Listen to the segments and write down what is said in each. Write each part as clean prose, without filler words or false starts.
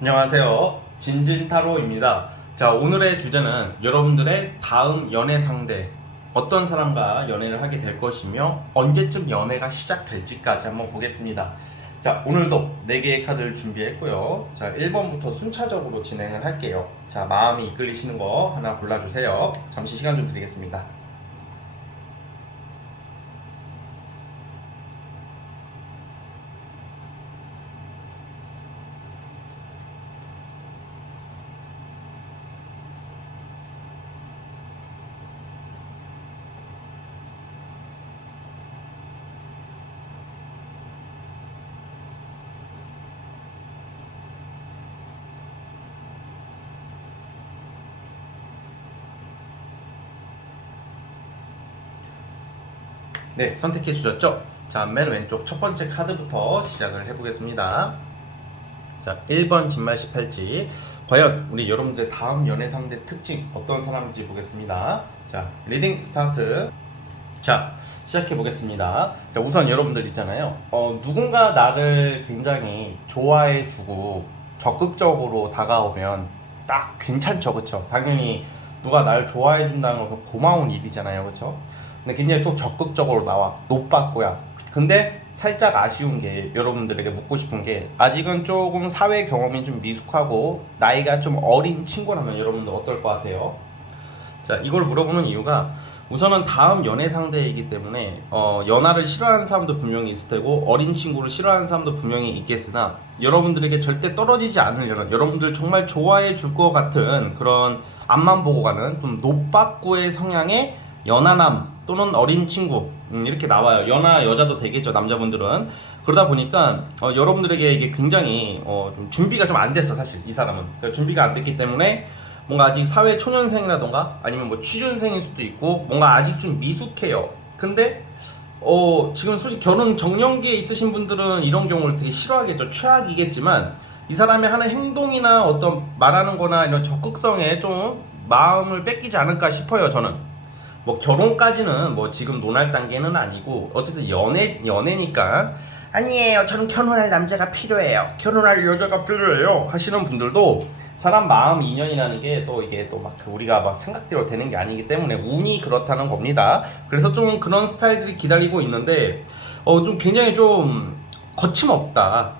안녕하세요. 진진타로입니다. 자, 오늘의 주제는 여러분들의 다음 연애 상대, 어떤 사람과 연애를 하게 될 것이며 언제쯤 연애가 시작될지까지 한번 보겠습니다. 자, 오늘도 4개의 카드를 준비했고요. 자, 1번부터 순차적으로 진행을 할게요. 자, 마음이 이끌리시는 거 하나 골라주세요. 잠시 시간 좀 드리겠습니다. 네, 선택해 주셨죠? 자, 맨 왼쪽 첫 번째 카드부터 시작을 해보겠습니다. 자, 1번 진말18지. 과연 우리 여러분들 다음 연애 상대 특징 어떤 사람인지 보겠습니다. 자, 리딩 스타트. 자, 시작해 보겠습니다. 자, 우선 여러분들 있잖아요. 누군가 나를 굉장히 좋아해 주고 적극적으로 다가오면 딱 괜찮죠, 그쵸? 당연히 누가 나를 좋아해 준다는 것은 고마운 일이잖아요, 그쵸? 근데 굉장히 또 적극적으로 나와. 노빠꾸야. 근데 살짝 아쉬운 게 여러분들에게 묻고 싶은 게 아직은 조금 사회 경험이 좀 미숙하고 나이가 좀 어린 친구라면 여러분들 어떨 것 같아요? 자, 이걸 물어보는 이유가 우선은 다음 연애 상대이기 때문에 연하를 싫어하는 사람도 분명히 있을 테고 어린 친구를 싫어하는 사람도 분명히 있겠으나 여러분들에게 절대 떨어지지 않을 여러분들 정말 좋아해 줄 것 같은 그런 앞만 보고 가는 좀 노빠꾸의 성향의 연하남 또는 어린 친구 이렇게 나와요. 연하 여자도 되겠죠, 남자분들은. 그러다 보니까 여러분들에게 이게 굉장히 좀 준비가 좀 안 됐어, 사실 이 사람은. 그러니까 준비가 안 됐기 때문에 뭔가 아직 사회 초년생이라던가 아니면 뭐 취준생일 수도 있고 뭔가 아직 좀 미숙해요. 근데 지금 솔직히 결혼 정년기에 있으신 분들은 이런 경우를 되게 싫어하겠죠. 최악이겠지만 이 사람이 하는 행동이나 어떤 말하는 거나 이런 적극성에 좀 마음을 뺏기지 않을까 싶어요, 저는. 뭐 결혼까지는 뭐 지금 논할 단계는 아니고 어쨌든 연애니까 아니에요, 저는 결혼할 남자가 필요해요, 결혼할 여자가 필요해요 하시는 분들도 사람 마음 인연이라는 게 또 이게 또 막 우리가 막 생각대로 되는 게 아니기 때문에 운이 그렇다는 겁니다. 그래서 좀 그런 스타일들이 기다리고 있는데 좀 굉장히 좀 거침없다.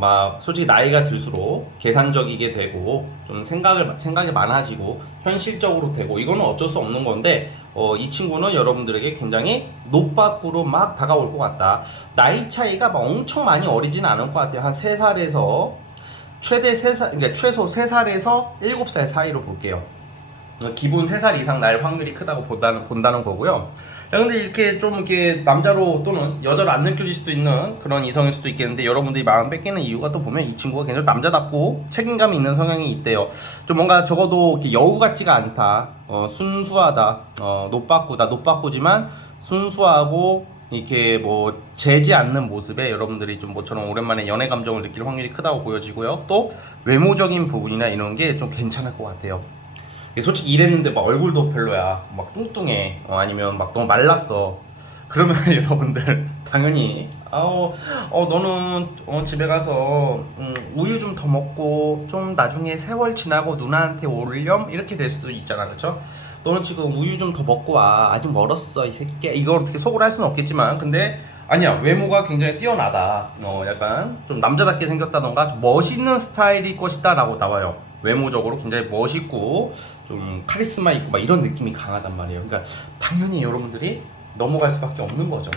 막 솔직히 나이가 들수록 계산적이게 되고 좀 생각이 많아지고 현실적으로 되고 이거는 어쩔 수 없는 건데 이 친구는 여러분들에게 굉장히 노빠꾸로 막 다가올 것 같다. 나이 차이가 막 엄청 많이 어리진 않을 것 같아요. 한 3살에서 최대 3살, 그러니까 최소 3살에서 7살 사이로 볼게요. 기본 3살 이상 날 확률이 크다고 본다는 거고요. 근데 이렇게 좀 이렇게 남자로 또는 여자로 안 느껴질 수도 있는 그런 이성일 수도 있겠는데 여러분들이 마음 뺏기는 이유가 또 보면 이 친구가 굉장히 남자답고 책임감이 있는 성향이 있대요. 좀 뭔가 적어도 이렇게 여우 같지가 않다. 순수하다. 노빠꾸지만 순수하고 이렇게 뭐 재지 않는 모습에 여러분들이 좀 모처럼 오랜만에 연애 감정을 느낄 확률이 크다고 보여지고요. 또 외모적인 부분이나 이런 게 좀 괜찮을 것 같아요. 솔직히 이랬는데 막 얼굴도 별로야, 막 뚱뚱해, 아니면 막 너무 말랐어, 그러면 여러분들 당연히 너는 집에 가서 우유 좀 더 먹고 좀 나중에 세월 지나고 누나한테 올렴 이렇게 될 수도 있잖아, 그쵸? 너는 지금 우유 좀 더 먹고 와, 아직 멀었어 이 새끼야, 이걸 어떻게 속으로 할 수는 없겠지만 근데 아니야, 외모가 굉장히 뛰어나다, 약간 좀 남자답게 생겼다던가 좀 멋있는 스타일일 것이다 라고 나와요. 외모적으로 굉장히 멋있고 좀 카리스마 있고 막 이런 느낌이 강하단 말이에요. 그러니까 당연히 여러분들이 넘어갈 수밖에 없는 거죠.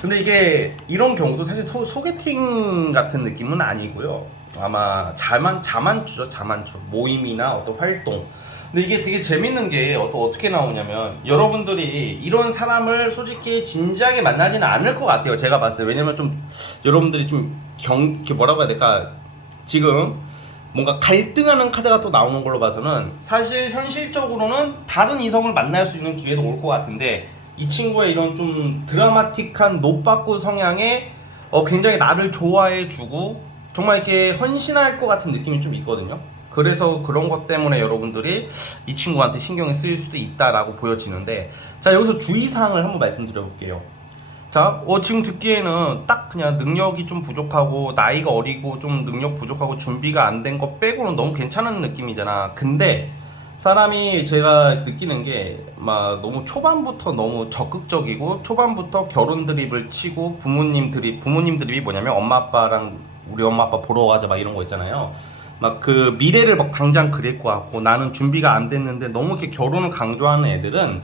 근데 이게 이런 경우도 사실 소개팅 같은 느낌은 아니고요. 아마 자만추죠, 자만추. 모임이나 어떤 활동. 근데 이게 되게 재밌는 게 어떻게 나오냐면 여러분들이 이런 사람을 솔직히 진지하게 만나지는 않을 것 같아요, 제가 봤을 때. 왜냐면 좀 여러분들이 좀 이렇게 뭐라고 해야 될까, 지금 뭔가 갈등하는 카드가 또 나오는 걸로 봐서는 사실 현실적으로는 다른 이성을 만날 수 있는 기회도 올 것 같은데 이 친구의 이런 좀 드라마틱한 노빠꾸 성향에 굉장히 나를 좋아해 주고 정말 이렇게 헌신할 것 같은 느낌이 좀 있거든요. 그래서 그런 것 때문에 여러분들이 이 친구한테 신경이 쓰일 수도 있다라고 보여지는데, 자, 여기서 주의사항을 한번 말씀드려 볼게요. 자, 지금 듣기에는 딱 그냥 능력이 좀 부족하고 나이가 어리고 좀 능력 부족하고 준비가 안 된 거 빼고는 너무 괜찮은 느낌이잖아. 근데 사람이 제가 느끼는 게 막 너무 초반부터 너무 적극적이고 초반부터 결혼 드립을 치고 부모님 드립이 뭐냐면 엄마 아빠랑 우리 엄마 아빠 보러 가자 막 이런 거 있잖아요. 막 그 미래를 막 당장 그릴 것 같고 나는 준비가 안 됐는데 너무 이렇게 결혼을 강조하는 애들은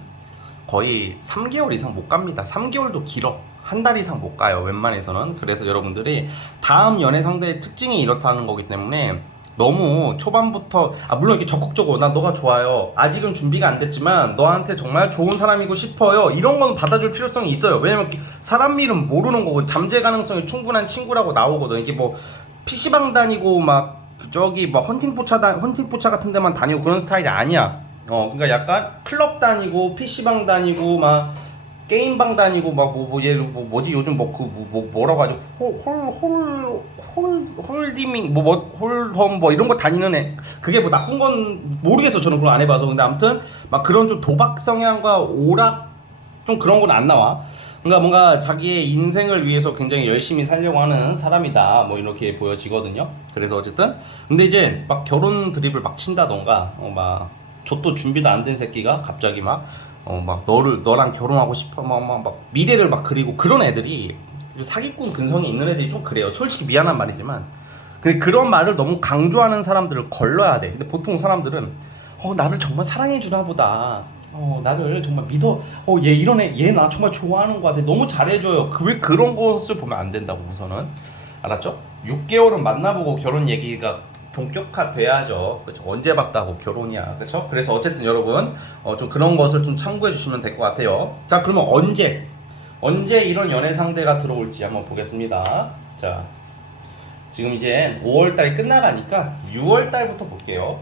거의 3개월 이상 못 갑니다. 3개월도 길어. 한 달 이상 못 가요. 웬만해서는. 그래서 여러분들이 다음 연애 상대의 특징이 이렇다는 거기 때문에 너무 초반부터 물론 이렇게 적극적으로 난 너가 좋아요. 아직은 준비가 안 됐지만 너한테 정말 좋은 사람이고 싶어요. 이런 건 받아줄 필요성이 있어요. 왜냐면 사람 일은 모르는 거고 잠재 가능성이 충분한 친구라고 나오거든. 이게 뭐 PC방 다니고 막 저기 뭐 헌팅포차 같은 데만 다니고 그런 스타일이 아니야. 그러니까 약간 클럽 다니고 PC방 다니고 막 게임방 다니고 막 뭐지 요즘 뭐라고 하죠? 홀디밍 홀덤 뭐 이런 거 다니는 애. 그게 뭐 나쁜 건 모르겠어. 저는 그걸 안 해봐서. 근데 아무튼 막 그런 좀 도박 성향과 오락 좀 그런 건 안 나와. 그러니까 뭔가 자기의 인생을 위해서 굉장히 열심히 살려고 하는 사람이다 뭐 이렇게 보여지거든요. 그래서 어쨌든 근데 이제 막 결혼 드립을 막 친다던가 막 저도 준비도 안 된 새끼가 갑자기 막 너랑 결혼하고 싶어 막 미래를 막 그리고 그런 애들이 사기꾼 근성이 있는 애들이 좀 그래요. 솔직히 미안한 말이지만 근데 그런 말을 너무 강조하는 사람들을 걸러야 돼. 근데 보통 사람들은 나를 정말 사랑해 주나 보다. 나를 정말 믿어. 얘 이런 얘 나 정말 좋아하는 것 같아. 너무 잘해줘요. 왜 그런 것을 보면 안 된다고 우선은. 알았죠? 6개월은 만나보고 결혼 얘기가 본격화돼야죠. 그렇죠? 언제 봤다고 결혼이야. 그렇죠? 그래서 어쨌든 여러분 좀 그런 것을 좀 참고해 주시면 될 것 같아요. 자, 그러면 언제 이런 연애 상대가 들어올지 한번 보겠습니다. 자, 지금 이제 5월달이 끝나가니까 6월달부터 볼게요.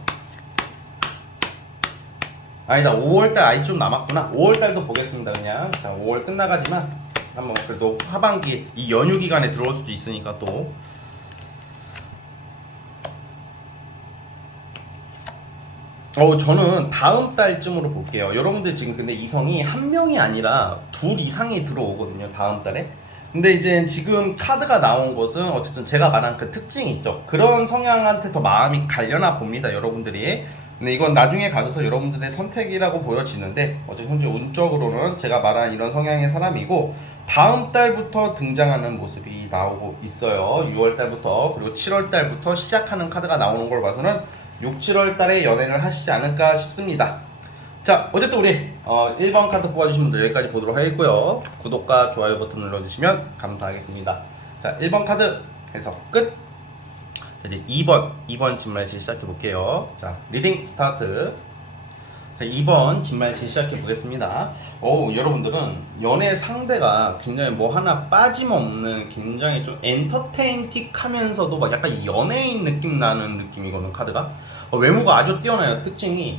아니다, 5월달 아직 좀 남았구나. 5월달도 보겠습니다. 그냥 자, 5월 끝나가지만 한번 그래도 하반기 이 연휴 기간에 들어올 수도 있으니까 또 저는 다음 달쯤으로 볼게요. 여러분들 지금 근데 이성이 한 명이 아니라 둘 이상이 들어오거든요. 다음 달에. 근데 이제 지금 카드가 나온 것은 어쨌든 제가 말한 그 특징이 있죠. 그런 성향한테 더 마음이 가려나 봅니다. 여러분들이. 근데 이건 나중에 가셔서 여러분들의 선택이라고 보여지는데 어쨌든 현재 운적으로는 제가 말한 이런 성향의 사람이고 다음 달부터 등장하는 모습이 나오고 있어요. 6월 달부터 그리고 7월 달부터 시작하는 카드가 나오는 걸 봐서는 6, 7월 달에 연애를 하시지 않을까 싶습니다. 자, 어쨌든 우리 1번 카드 뽑아주신 분들 여기까지 보도록 하겠고요. 구독과 좋아요 버튼 눌러주시면 감사하겠습니다. 자, 1번 카드 해서 끝. 자, 이제 2번 진말시 시작해 볼게요. 자, 리딩 스타트. 자, 2번 진말시 시작해 보겠습니다. 여러분들은 연애 상대가 굉장히 뭐 하나 빠짐없는 굉장히 좀 엔터테인틱하면서도 막 약간 연예인 느낌 나는 느낌이거든 카드가. 외모가 아주 뛰어나요. 특징이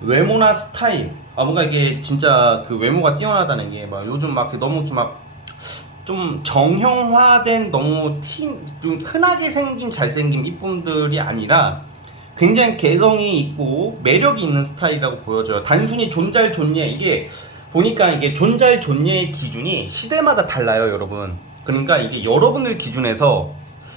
외모나 스타일. 뭔가 이게 진짜 그 외모가 뛰어나다는 게 막 요즘 막 너무 이렇게 막 좀 정형화된 너무 좀 흔하게 생긴 잘생긴 이쁜들이 아니라 굉장히 개성이 있고 매력이 있는 스타일이라고 보여져요. 단순히 존잘 존예 이게 보니까 이게 존잘 존예의 기준이 시대마다 달라요, 여러분. 그러니까 이게 여러분들 기준에서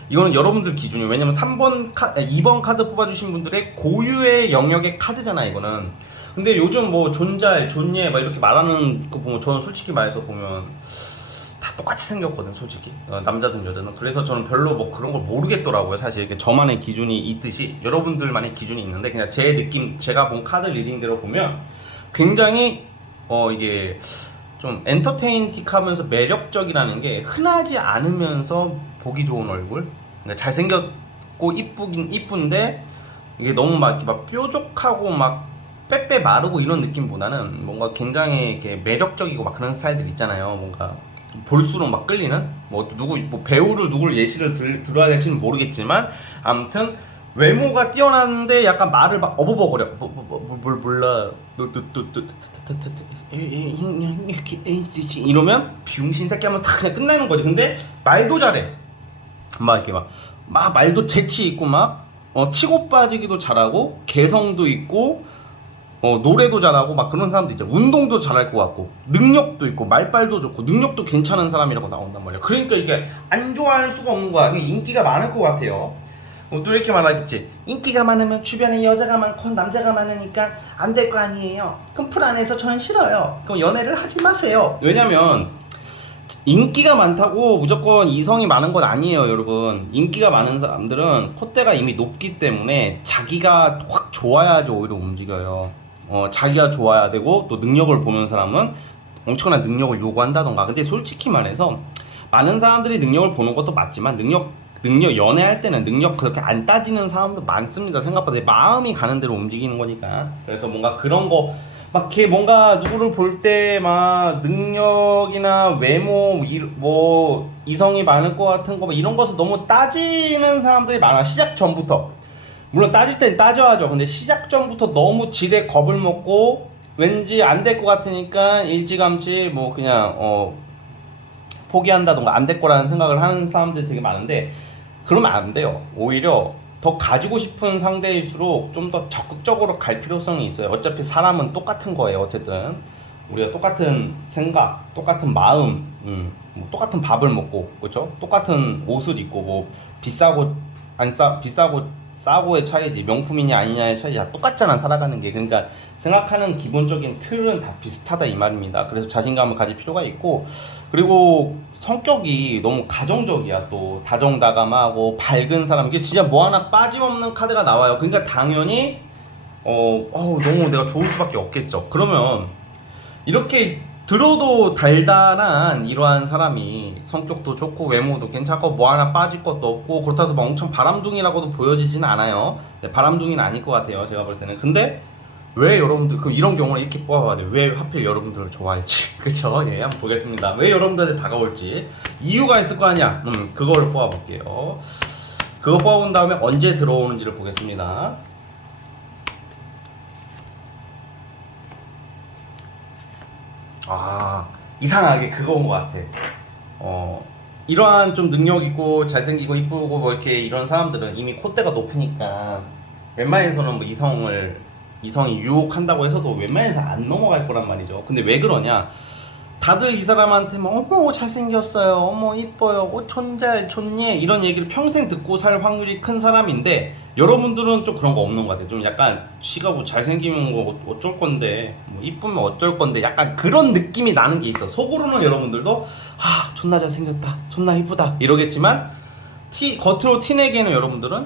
이거는 여러분들 기준이에요. 왜냐면 2번 카드 뽑아주신 분들의 고유의 영역의 카드잖아, 이거는. 근데 요즘 뭐 존잘 존예 막 이렇게 말하는 거 보면 저는 솔직히 말해서 보면 다 똑같이 생겼거든, 솔직히. 남자든 여자든. 그래서 저는 별로 뭐 그런 걸 모르겠더라고요. 사실 이렇게 저만의 기준이 있듯이 여러분들만의 기준이 있는데 그냥 제 느낌, 제가 본 카드 리딩대로 보면 굉장히 이게 좀 엔터테인틱하면서 매력적이라는 게 흔하지 않으면서 보기 좋은 얼굴. 그러니까 잘생겼고 이쁘긴 이쁜데 이게 너무 막 이렇게 막 뾰족하고 막 빼빼 마르고 이런 느낌보다는 뭔가 굉장히 이렇게 매력적이고 막 그런 스타일들 있잖아요. 뭔가 볼수록 막 끌리는 뭐 배우를 누굴 예시를 들어야 될지는 모르겠지만 아무튼 외모가 뛰어났는데 약간 말을 막 어버버거려. 뭘 몰라. 이러면 비용신 새끼 하면 다 그냥 끝나는 거지. 근데 말도 잘해. 막 이렇게 막 말도 재치 있고 막 치고 빠지기도 잘하고 개성도 있고 노래도 잘하고 막 그런 사람도 있죠. 운동도 잘할 것 같고 능력도 있고 말빨도 좋고 능력도 괜찮은 사람이라고 나온단 말이야. 그러니까 이게 안 좋아할 수가 없는 거야. 이게 인기가 많을 것 같아요. 또 이렇게 말하겠지. 인기가 많으면 주변에 여자가 많고 남자가 많으니까 안 될 거 아니에요. 그럼 불안해서 저는 싫어요. 그럼 연애를 하지 마세요. 왜냐면 인기가 많다고 무조건 이성이 많은 건 아니에요, 여러분. 인기가 많은 사람들은 콧대가 이미 높기 때문에 자기가 확 좋아야지 오히려 움직여요. 자기가 좋아야 되고 또 능력을 보는 사람은 엄청난 능력을 요구한다던가. 근데 솔직히 말해서 많은 사람들이 능력을 보는 것도 맞지만 능력 연애할 때는 능력 그렇게 안 따지는 사람도 많습니다. 생각보다 마음이 가는 대로 움직이는 거니까. 그래서 뭔가 그런 거 막 이렇게 뭔가 누구를 볼 때 막 능력이나 외모 뭐 이성이 많을 것 같은 거 이런 것을 너무 따지는 사람들이 많아. 시작 전부터. 물론 따질 땐 따져야죠. 근데 시작 전부터 너무 지레 겁을 먹고 왠지 안 될 것 같으니까 일찌감치 뭐 그냥 포기한다던가 안 될 거라는 생각을 하는 사람들이 되게 많은데 그러면 안 돼요. 오히려 더 가지고 싶은 상대일수록 좀 더 적극적으로 갈 필요성이 있어요. 어차피 사람은 똑같은 거예요. 어쨌든 우리가 똑같은 생각, 똑같은 마음, 뭐 똑같은 밥을 먹고, 그렇죠? 똑같은 옷을 입고, 뭐 비싸고 비싸고 싸고의 차이지, 명품이냐 아니냐의 차이지 다 똑같잖아, 살아가는 게. 그러니까 생각하는 기본적인 틀은 다 비슷하다 이 말입니다. 그래서 자신감을 가질 필요가 있고, 그리고 성격이 너무 가정적이야. 또 다정다감하고 밝은 사람, 이게 진짜 뭐 하나 빠짐없는 카드가 나와요. 그러니까 당연히 너무 내가 좋을 수밖에 없겠죠. 그러면 이렇게 들어도 달달한 이러한 사람이 성격도 좋고 외모도 괜찮고 뭐 하나 빠질 것도 없고 그렇다고 해서 막 엄청 바람둥이라고도 보여지지는 않아요. 네, 바람둥이는 아닐 것 같아요, 제가 볼 때는. 근데 왜 여러분들 그럼 이런 경우는 이렇게 뽑아봐야 돼요. 왜 하필 여러분들을 좋아할지. 그쵸? 예, 한번 보겠습니다. 왜 여러분들한테 다가올지 이유가 있을 거 아니야. 그걸 뽑아볼게요. 그거 뽑아본 다음에 언제 들어오는지를 보겠습니다. 이상하게 그거인 것 같아. 이러한 좀 능력 있고 잘생기고 이쁘고 뭐 이렇게 이런 사람들은 이미 콧대가 높으니까 웬만해서는 뭐 이성이 유혹한다고 해서도 웬만해서 안 넘어갈 거란 말이죠. 근데 왜 그러냐? 다들 이 사람한테 막 어머 잘생겼어요, 어머 이뻐요, 좋네 이런 얘기를 평생 듣고 살 확률이 큰 사람인데 여러분들은 좀 그런 거 없는 것 같아요. 좀 약간 지가 뭐 잘생기면 뭐 어쩔 건데 뭐 이쁘면 어쩔 건데 약간 그런 느낌이 나는 게 있어. 속으로는 여러분들도 존나 잘생겼다, 존나 이쁘다 이러겠지만 겉으로 티내기에는 여러분들은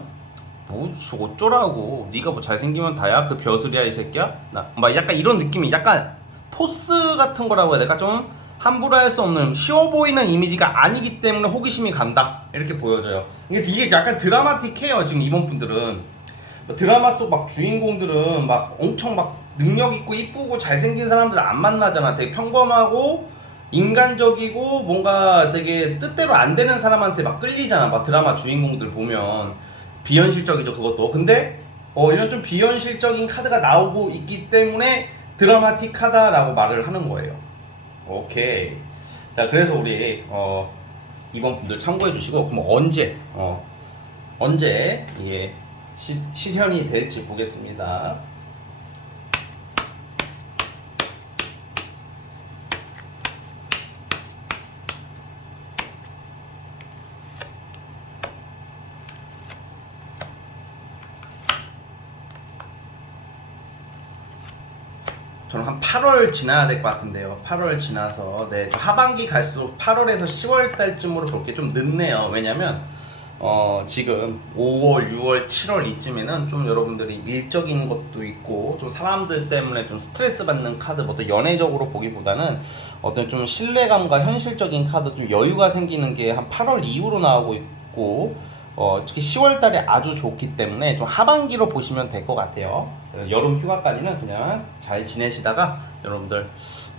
뭐 어쩌라고, 네가 뭐 잘생기면 다야, 그 벼슬이야 이 새끼야, 막 약간 이런 느낌이, 약간 포스 같은 거라고 해야 될까? 좀 함부로 할 수 없는 쉬워 보이는 이미지가 아니기 때문에 호기심이 간다 이렇게 보여져요. 이게 약간 드라마틱해요. 지금 이번 분들은 드라마 속 막 주인공들은 막 엄청 막 능력 있고 이쁘고 잘생긴 사람들 안 만나잖아. 되게 평범하고 인간적이고 뭔가 되게 뜻대로 안 되는 사람한테 막 끌리잖아. 막 드라마 주인공들 보면 비현실적이죠, 그것도. 근데 이런 좀 비현실적인 카드가 나오고 있기 때문에 드라마틱하다라고 말을 하는 거예요. 오케이. 자, 그래서 우리 이번 분들 참고해 주시고, 그럼 언제 이게 실현이 될지 보겠습니다. 저는 한 8월 지나야 될 것 같은데요. 8월 지나서 하반기 갈수록 8월에서 10월 달쯤으로 볼게 좀 늦네요. 왜냐면 지금 5월, 6월, 7월 이쯤에는 좀 여러분들이 일적인 것도 있고 좀 사람들 때문에 좀 스트레스 받는 카드, 어떤 연애적으로 보기보다는 어떤 좀 신뢰감과 현실적인 카드, 좀 여유가 생기는 게 한 8월 이후로 나오고 있고 특히 10월 달에 아주 좋기 때문에 좀 하반기로 보시면 될 것 같아요. 여름 휴가까지는 그냥 잘 지내시다가 여러분들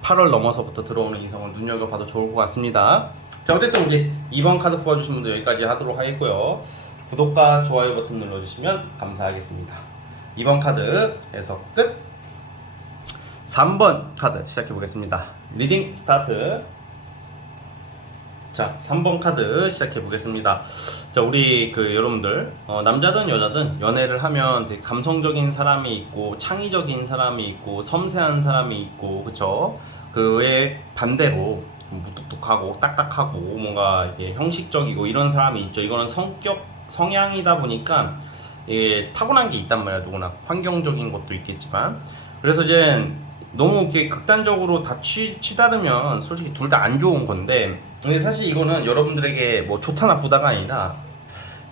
8월 넘어서부터 들어오는 이성을 눈여겨봐도 좋을 것 같습니다. 자, 어쨌든 우리 2번 카드 뽑아주신 분들 여기까지 하도록 하겠고요. 구독과 좋아요 버튼 눌러주시면 감사하겠습니다. 2번 카드에서 끝. 3번 카드 시작해 보겠습니다. 리딩 스타트. 자, 3번 카드 시작해 보겠습니다. 자, 우리 여러분들 남자든 여자든 연애를 하면 되게 감성적인 사람이 있고 창의적인 사람이 있고 섬세한 사람이 있고 그쵸? 그에 반대로 무뚝뚝하고 딱딱하고 뭔가 이게 형식적이고 이런 사람이 있죠. 이거는 성향이다 보니까 타고난 게 있단 말이야. 누구나 환경적인 것도 있겠지만 그래서 이제 너무 이렇게 극단적으로 다 치다르면 솔직히 둘 다 안 좋은 건데 근데 사실 이거는 여러분들에게 뭐 좋다 나쁘다가 아니라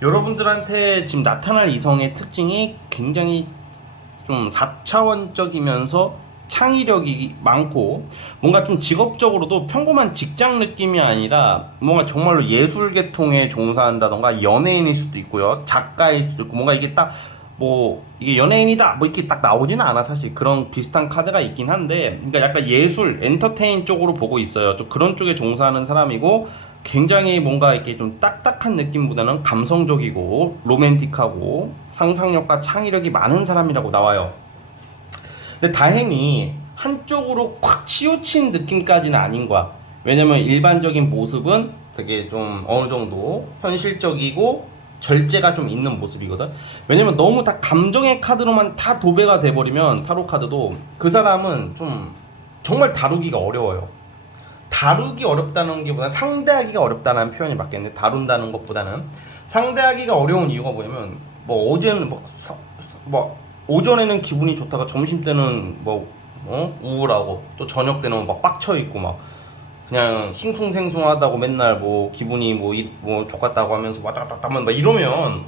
여러분들한테 지금 나타날 이성의 특징이 굉장히 좀 4차원적이면서 창의력이 많고 뭔가 좀 직업적으로도 평범한 직장 느낌이 아니라 뭔가 정말로 예술 계통에 종사한다던가 연예인일 수도 있고요. 작가일 수도 있고 뭔가 이게 딱 뭐 이게 연예인이다 뭐 이렇게 딱 나오지는 않아. 사실 그런 비슷한 카드가 있긴 한데 그러니까 약간 예술 엔터테인 쪽으로 보고 있어요. 좀 그런 쪽에 종사하는 사람이고 굉장히 뭔가 이렇게 좀 딱딱한 느낌보다는 감성적이고 로맨틱하고 상상력과 창의력이 많은 사람이라고 나와요. 근데 다행히 한쪽으로 확 치우친 느낌까지는 아닌 거야. 왜냐면 일반적인 모습은 되게 좀 어느 정도 현실적이고 절제가 좀 있는 모습이거든. 왜냐면 너무 다 감정의 카드로만 다 도배가 돼버리면 타로 카드도 그 사람은 좀 정말 다루기가 어려워요. 다루기 어렵다는 게 보다 상대하기가 어렵다는 표현이 맞겠네. 다룬다는 것보다는 상대하기가 어려운 이유가 뭐냐면 뭐 어제는 뭐 오전에는 기분이 좋다가 점심 때는 뭐 우울하고 또 저녁 때는 막 빡쳐 있고 막 그냥 싱숭생숭하다고 맨날 뭐 기분이 뭐 좋았다고 하면서 왔다 갔다 하면 막 이러면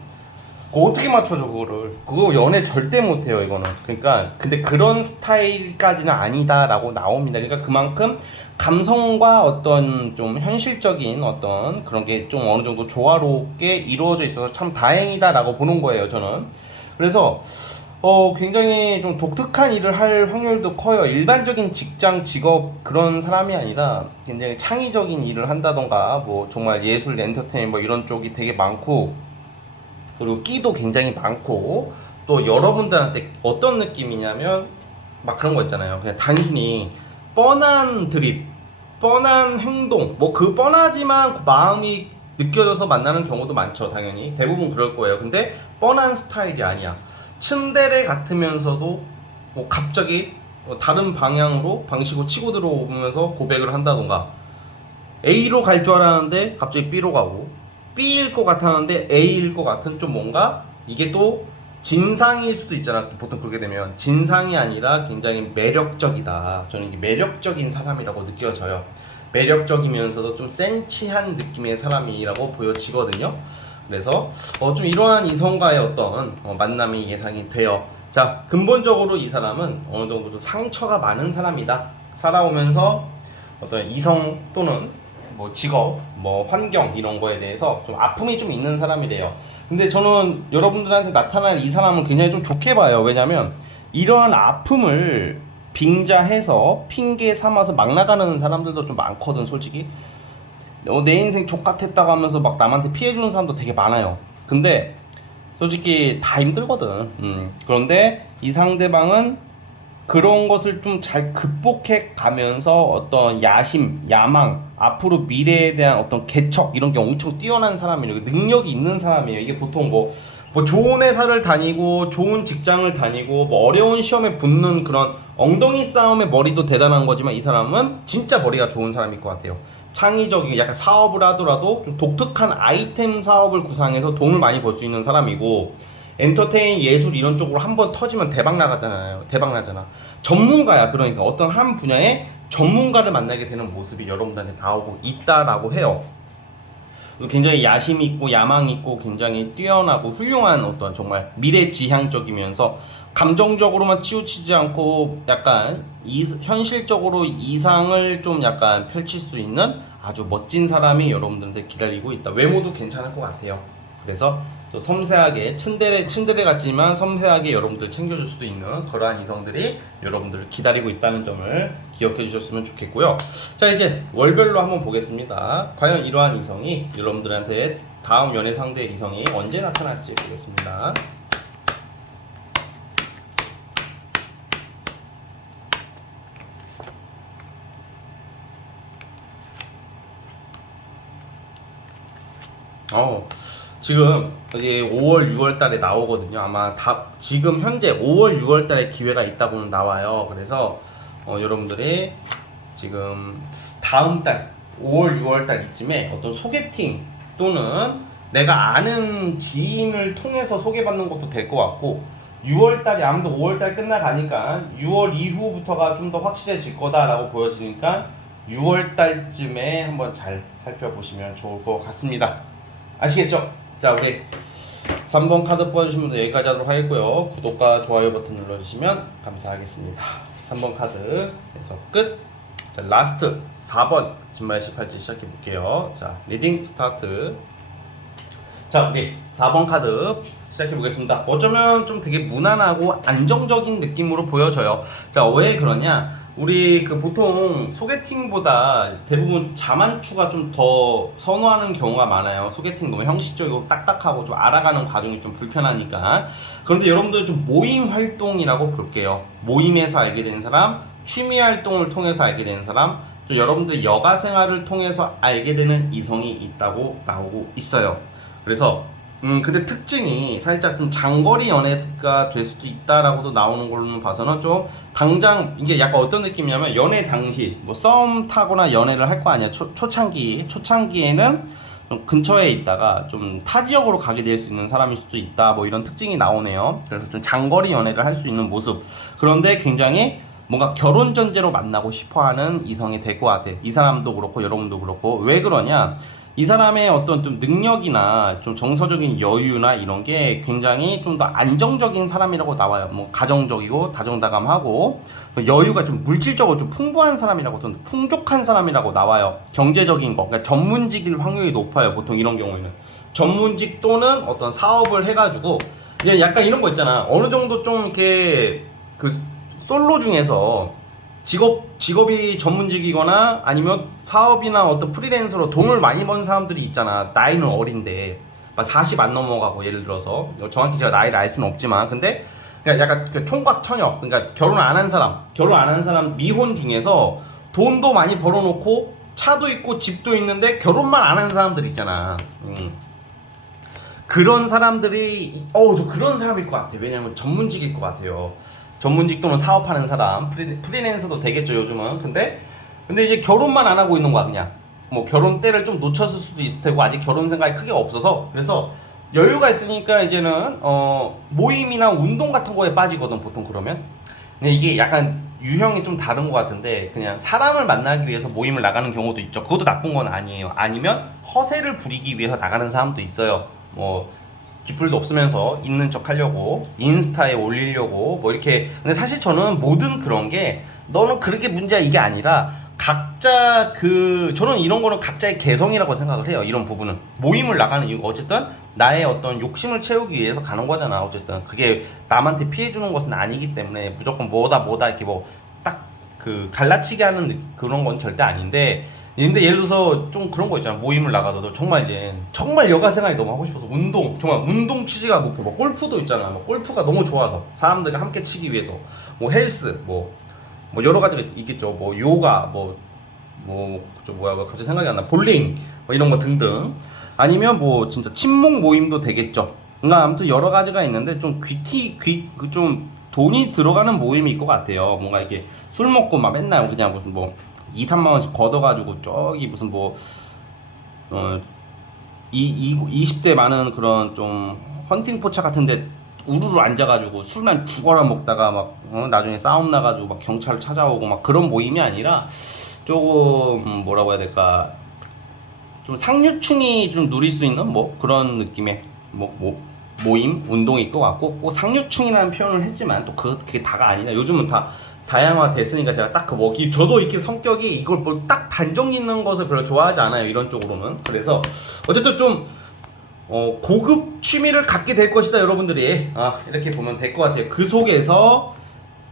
그거 어떻게 맞춰줘 그거를. 그거 연애 절대 못해요 이거는. 그러니까 근데 그런 스타일까지는 아니다라고 나옵니다. 그러니까 그만큼 감성과 어떤 좀 현실적인 어떤 그런 게 좀 어느 정도 조화롭게 이루어져 있어서 참 다행이다라고 보는 거예요 저는. 그래서 굉장히 좀 독특한 일을 할 확률도 커요. 일반적인 직장, 직업 그런 사람이 아니라 굉장히 창의적인 일을 한다던가 뭐 정말 예술, 엔터테인 뭐 이런 쪽이 되게 많고 그리고 끼도 굉장히 많고 또 여러분들한테 어떤 느낌이냐면 막 그런 거 있잖아요. 그냥 단순히 뻔한 드립, 뻔한 행동 뭐 그 뻔하지만 그 마음이 느껴져서 만나는 경우도 많죠. 당연히 대부분 그럴 거예요. 근데 뻔한 스타일이 아니야. 츤데레 같으면서도 뭐 갑자기 다른 방향으로 방식으로 치고 들어오면서 고백을 한다던가 A로 갈 줄 알았는데 갑자기 B로 가고 B일 것 같았는데 A일 것 같은 좀 뭔가 이게 또 진상일 수도 있잖아. 보통 그렇게 되면 진상이 아니라 굉장히 매력적이다. 저는 이게 매력적인 사람이라고 느껴져요. 매력적이면서도 좀 센치한 느낌의 사람이라고 보여지거든요. 그래서 좀 이러한 이성과의 어떤 만남이 예상이 돼요. 자, 근본적으로 이 사람은 어느 정도 상처가 많은 사람이다. 살아오면서 어떤 이성 또는 뭐 직업, 뭐 환경 이런 거에 대해서 좀 아픔이 좀 있는 사람이래요. 근데 저는 여러분들한테 나타날 이 사람은 굉장히 좀 좋게 봐요. 왜냐면 이러한 아픔을 빙자해서 핑계 삼아서 막 나가는 사람들도 좀 많거든, 솔직히. 내 인생 족같았다고 하면서 막 남한테 피해주는 사람도 되게 많아요. 근데 솔직히 다 힘들거든. 그런데 이 상대방은 그런 것을 좀 잘 극복해 가면서 어떤 야심, 야망, 앞으로 미래에 대한 어떤 개척 이런 게 엄청 뛰어난 사람이에요. 능력이 있는 사람이에요. 이게 보통 뭐 좋은 회사를 다니고 좋은 직장을 다니고 뭐 어려운 시험에 붙는 그런 엉덩이 싸움의 머리도 대단한 거지만 이 사람은 진짜 머리가 좋은 사람일 것 같아요. 창의적인 약간 사업을 하더라도 좀 독특한 아이템 사업을 구상해서 돈을 많이 벌 수 있는 사람이고 엔터테인 예술 이런 쪽으로 한번 터지면 대박 나가잖아요. 대박 나잖아. 전문가야. 그러니까 어떤 한 분야의 전문가를 만나게 되는 모습이 여러분들한테 나오고 있다라고 해요. 굉장히 야심 있고 야망 있고 굉장히 뛰어나고 훌륭한 어떤 정말 미래지향적이면서 감정적으로만 치우치지 않고 약간 현실적으로 이상을 좀 약간 펼칠 수 있는 아주 멋진 사람이 여러분들한테 기다리고 있다. 외모도 괜찮을 것 같아요. 그래서 또 섬세하게 츤데레 같지만 섬세하게 여러분들 챙겨줄 수도 있는 그러한 이성들이 여러분들을 기다리고 있다는 점을 기억해 주셨으면 좋겠고요. 자, 이제 월별로 한번 보겠습니다. 과연 이러한 이성이 여러분들한테 다음 연애 상대의 이성이 언제 나타날지 보겠습니다. 지금 이게 5월, 6월 달에 나오거든요. 아마 다 지금 현재 5월, 6월 달에 기회가 있다고는 나와요. 그래서 여러분들이 지금 다음 달 5월, 6월 달 이쯤에 어떤 소개팅 또는 내가 아는 지인을 통해서 소개받는 것도 될 것 같고 6월 달이 아무도 5월 달 끝나가니까 6월 이후부터가 좀 더 확실해질 거다라고 보여지니까 6월 달쯤에 한번 잘 살펴보시면 좋을 것 같습니다. 아시겠죠? 자, 우리 3번 카드 뽑아주신 분들 여기까지 하도록 하겠고요. 구독과 좋아요 버튼 눌러주시면 감사하겠습니다. 3번 카드에서 끝. 자, 라스트 4번 진말 18지 시작해 볼게요. 자, 리딩 스타트. 자, 우리 4번 카드 시작해 보겠습니다. 어쩌면 좀 되게 무난하고 안정적인 느낌으로 보여져요. 자, 왜 그러냐? 우리 보통 소개팅보다 대부분 자만추가 좀 더 선호하는 경우가 많아요. 소개팅 너무 형식적이고 딱딱하고 좀 알아가는 과정이 좀 불편하니까. 그런데 여러분들 좀 모임 활동이라고 볼게요. 모임에서 알게 된 사람, 취미 활동을 통해서 알게 된 사람, 또 여러분들 여가 생활을 통해서 알게 되는 이성이 있다고 나오고 있어요. 그래서 근데 특징이 살짝 좀 장거리 연애가 될 수도 있다라고도 나오는 걸로 봐서는 좀 당장 이게 약간 어떤 느낌이냐면 연애 당시 뭐 썸 타거나 연애를 할 거 아니야. 초창기에는 좀 근처에 있다가 좀 타 지역으로 가게 될 수 있는 사람일 수도 있다. 뭐 이런 특징이 나오네요. 그래서 좀 장거리 연애를 할 수 있는 모습. 그런데 굉장히 뭔가 결혼 전제로 만나고 싶어하는 이성이 될 것 같아. 이 사람도 그렇고 여러분도 그렇고. 왜 그러냐? 이 사람의 어떤 좀 능력이나 좀 정서적인 여유나 이런 게 굉장히 좀 더 안정적인 사람이라고 나와요. 뭐 가정적이고 다정다감하고 여유가 좀 물질적으로 좀 풍부한 사람이라고 좀 풍족한 사람이라고 나와요. 경제적인 거, 그러니까 전문직일 확률이 높아요. 보통 이런 경우에는 전문직 또는 어떤 사업을 해가지고 이제 약간 이런 거 있잖아. 어느 정도 좀 이렇게 솔로 중에서 직업이 전문직이거나 아니면 사업이나 어떤 프리랜서로 돈을 많이 번 사람들이 있잖아. 나이는 어린데 막 40 안 넘어가고 예를 들어서 정확히 제가 나이를 알 수는 없지만 근데 그냥 약간 총각 처녀, 그러니까 결혼 안 한 사람 미혼 중에서 돈도 많이 벌어놓고 차도 있고 집도 있는데 결혼만 안 한 사람들 있잖아. 그런 사람들이 저 그런 사람일 것 같아. 왜냐면 전문직일 것 같아요. 전문직 또는 사업하는 사람, 프리랜서도 되겠죠 요즘은. 근데 이제 결혼만 안 하고 있는 거야. 그냥 뭐 결혼 때를 좀 놓쳤을 수도 있을 테고 아직 결혼 생각이 크게 없어서 그래서 여유가 있으니까 이제는 모임이나 운동 같은 거에 빠지거든 보통. 그러면 근데 이게 약간 유형이 좀 다른 것 같은데 그냥 사람을 만나기 위해서 모임을 나가는 경우도 있죠. 그것도 나쁜 건 아니에요. 아니면 허세를 부리기 위해서 나가는 사람도 있어요. 뭐 쥐뿔도 없으면서 있는 척 하려고 인스타에 올리려고 뭐 이렇게. 근데 사실 저는 모든 그런 게 너는 그렇게 문제야 이게 아니라 각자 저는 이런 거는 각자의 개성이라고 생각을 해요. 이런 부분은 모임을 나가는 이유가 어쨌든 나의 어떤 욕심을 채우기 위해서 가는 거잖아. 어쨌든 그게 남한테 피해 주는 것은 아니기 때문에 무조건 뭐다 이렇게 뭐 딱 갈라치게 하는 그런 건 절대 아닌데. 근데 예를 들어서 좀 그런 거 있잖아. 모임을 나가도 정말 여가 생활이 너무 하고 싶어서 정말 운동 취지가 목표. 뭐 골프도 있잖아. 뭐 골프가 너무 좋아서 사람들과 함께 치기 위해서 뭐 헬스 뭐 여러 가지가 있겠죠. 뭐 요가 갑자기 생각이 안 나. 볼링 뭐 이런 거 등등. 아니면 뭐 진짜 친목 모임도 되겠죠. 그러니까 아무튼 여러 가지가 있는데 좀 좀 돈이 들어가는 모임일 것 같아요. 뭔가 이렇게 술 먹고 막 맨날 그냥 무슨 뭐 2, 3만 원씩 걷어가지고 저기 무슨 20대 많은 그런 좀 헌팅 포차 같은데 우르르 앉아가지고 술만 죽어라 먹다가 막 나중에 싸움 나가지고 막 경찰 찾아오고 막 그런 모임이 아니라 조금 뭐라고 해야 될까, 좀 상류층이 좀 누릴 수 있는 뭐 그런 느낌의 모임 운동일 것 같고, 꼭 상류층이라는 표현을 했지만 또 그게 다가 아니라 요즘은 다 다양화 됐으니까 제가 딱 저도 이렇게 성격이 이걸 뭐 딱 단정 짓는 것을 별로 좋아하지 않아요. 이런 쪽으로는. 그래서 어쨌든 좀 고급 취미를 갖게 될 것이다 여러분들이. 이렇게 보면 될 것 같아요. 그 속에서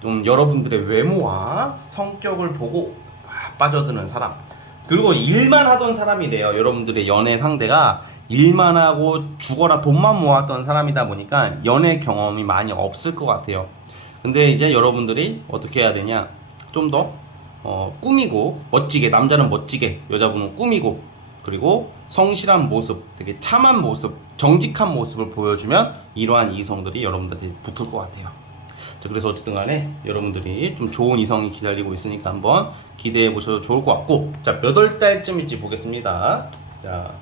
좀 여러분들의 외모와 성격을 보고 빠져드는 사람, 그리고 일만 하던 사람이래요. 여러분들의 연애 상대가 일만 하고 죽어라 돈만 모았던 사람이다 보니까 연애 경험이 많이 없을 것 같아요. 근데 이제 여러분들이 어떻게 해야 되냐, 좀 더 꾸미고 멋지게, 남자는 멋지게, 여자분은 꾸미고, 그리고 성실한 모습, 되게 참한 모습, 정직한 모습을 보여주면 이러한 이성들이 여러분들한테 붙을 것 같아요. 자, 그래서 어쨌든 간에 여러분들이 좀 좋은 이성이 기다리고 있으니까 한번 기대해 보셔도 좋을 것 같고, 자, 몇 월 달쯤일지 보겠습니다. 자,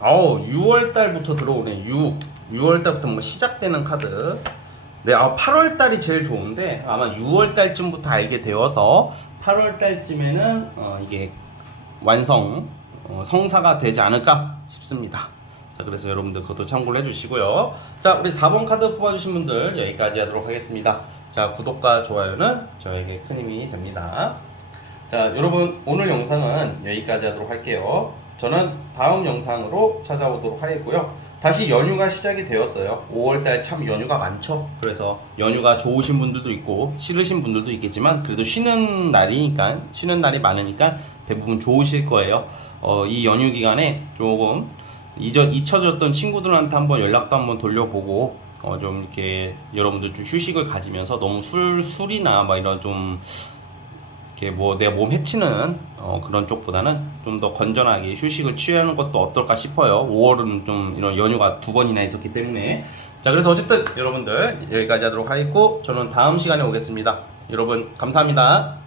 아우 6월 달부터 들어오네. 6월 달부터 뭐 시작되는 카드. 네, 8월 달이 제일 좋은데 아마 6월 달쯤부터 알게 되어서 8월 달쯤에는 이게 완성 성사가 되지 않을까 싶습니다. 자, 그래서 여러분들 그것도 참고를 해주시고요. 자, 우리 4번 카드 뽑아주신 분들 여기까지 하도록 하겠습니다. 자, 구독과 좋아요는 저에게 큰 힘이 됩니다. 자, 여러분 오늘 영상은 여기까지 하도록 할게요. 저는 다음 영상으로 찾아오도록 하겠고요. 다시 연휴가 시작이 되었어요. 5월달 참 연휴가 많죠. 그래서 연휴가 좋으신 분들도 있고 싫으신 분들도 있겠지만 그래도 쉬는 날이 많으니까 대부분 좋으실 거예요. 이 연휴 기간에 조금 잊혀졌던 친구들한테 한번 연락도 한번 돌려보고 좀 이렇게 여러분들 좀 휴식을 가지면서 너무 술이나 막 이런 좀 이렇게 뭐 내 몸 해치는 그런 쪽보다는 좀 더 건전하게 휴식을 취하는 것도 어떨까 싶어요. 5월은 좀 이런 연휴가 2번이나 있었기 때문에. 자, 그래서 어쨌든 여러분들 여기까지 하도록 하겠고 저는 다음 시간에 오겠습니다. 여러분 감사합니다.